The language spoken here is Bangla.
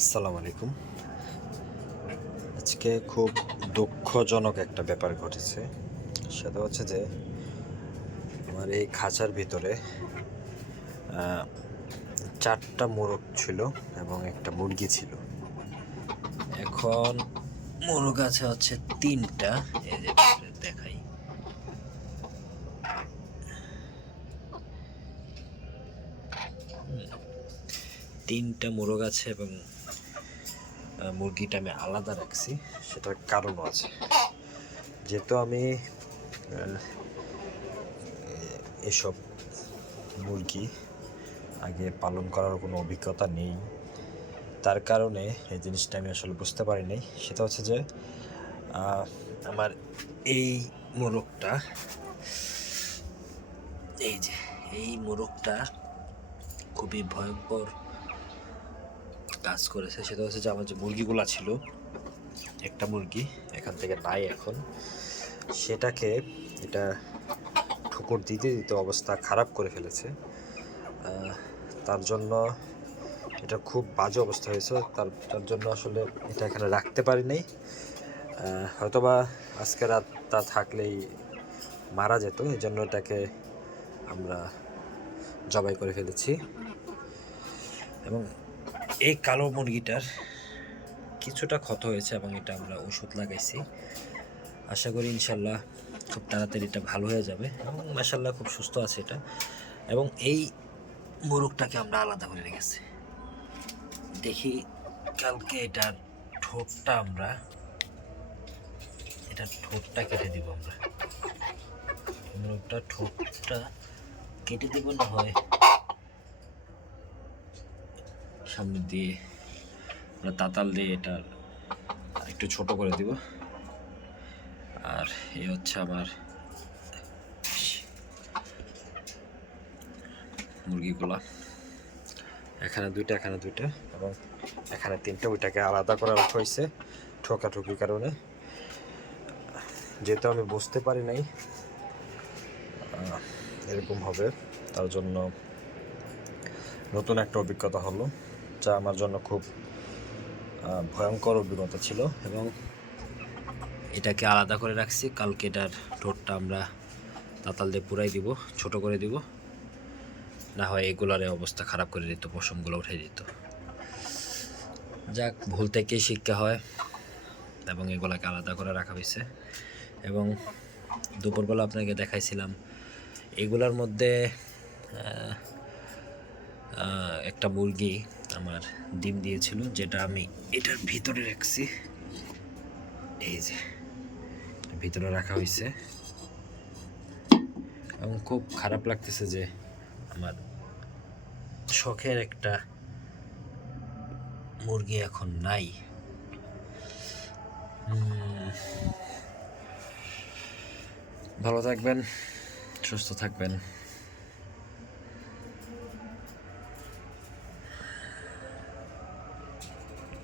আসসালামু আলাইকুম আজকে খুব দুঃখজনক একটা ব্যাপার ঘটেছে। সেটা হচ্ছে যে, আমার এই খাঁচার ভিতরে চারটা মোরগ ছিল এবং একটা মুরগি ছিল। এখন মোরগ আছে হচ্ছে তিনটা। এই যে দেখাই। তিনটা মোরগ আছে এবং মুরগিটা আমি আলাদা রাখছি, সেটার কারণও আছে। যেহেতু আমি এসব মুরগি আগে পালন করার কোনো অভিজ্ঞতা নেই, তার কারণে এই জিনিসটা আমি আসলে বুঝতে পারি নাই। সেটা হচ্ছে যে আমার এই মোরগটা, এই যে, এই মোরগটা খুবই ভয়ঙ্কর কাজ করেছে, সেটা হচ্ছে যে আমার যে মুরগিগুলো ছিল, একটা মুরগি এখান থেকে নাই এখন। সেটাকে এটা ঠুকুর দিতে দিতে অবস্থা খারাপ করে ফেলেছে। তার জন্য এটা খুব বাজে অবস্থা হয়েছে। তার তার জন্য আসলে এটা এখানে রাখতে পারি নাই হয়তোবা আজকে রাতটা থাকলেই মারা যেত এই জন্য এটাকে আমরা জবাই করে ফেলেছি। এবং এই কালো মুরগিটার কিছুটা ক্ষত হয়েছে এবং এটা আমরা ওষুধ লাগাইছি। আশা করি ইনশাল্লাহ খুব তাড়াতাড়ি এটা ভালো হয়ে যাবে এবং মাসাল্লাহ খুব সুস্থ আছে এটা। এবং এই মোরগটাকে আমরা আলাদা করে রেখেছি। দেখি কালকে এটার ঠোঁটটা আমরা, এটার ঠোঁটটা কেটে দিব আমরা। মোরগটার ঠোঁটটা কেটে দিব না হয় সামনে দিয়ে আমরা তাতাল দিয়ে এটা একটু ছোট করে দিব। আর এই হচ্ছে আমার মুরগিগুলা এখানে দুইটা এখানে দুইটা এবং এখানে তিনটা, ওইটাকে আলাদা করে রাখা হয়েছে ঠোকাঠুকির কারণে। যেহেতু আমি বুঝতে পারি নাই এরকম হবে, তার জন্য নতুন একটা অভিজ্ঞতা হলো। যা আমার জন্য খুব ভয়ঙ্কর অভিজ্ঞতা ছিল এবং এটাকে আলাদা করে রাখছি। কালকে এটার ঠোঁটটা আমরা তাতাল দিয়ে পুরাই দিব, ছোট করে দিব। না হয় এগুলার অবস্থা খারাপ করে দিত, পশমগুলো উঠে দিত। যাক, ভুল থেকেই শিক্ষা হয় এবং এগুলাকে আলাদা করে রাখা হয়েছে। এবং দুপুরবেলা আপনাকে দেখাইছিলাম, এগুলার মধ্যে একটা মুরগি আমার ডিম দিয়েছিল, যেটা আমি এটার ভিতরে রাখছি। এই যে, ভিতরে রাখা হয়েছে এবং খুব খারাপ লাগতেছে যে আমার শখের একটা মুরগি এখন নাই। ভালো থাকবেন, সুস্থ থাকবেন।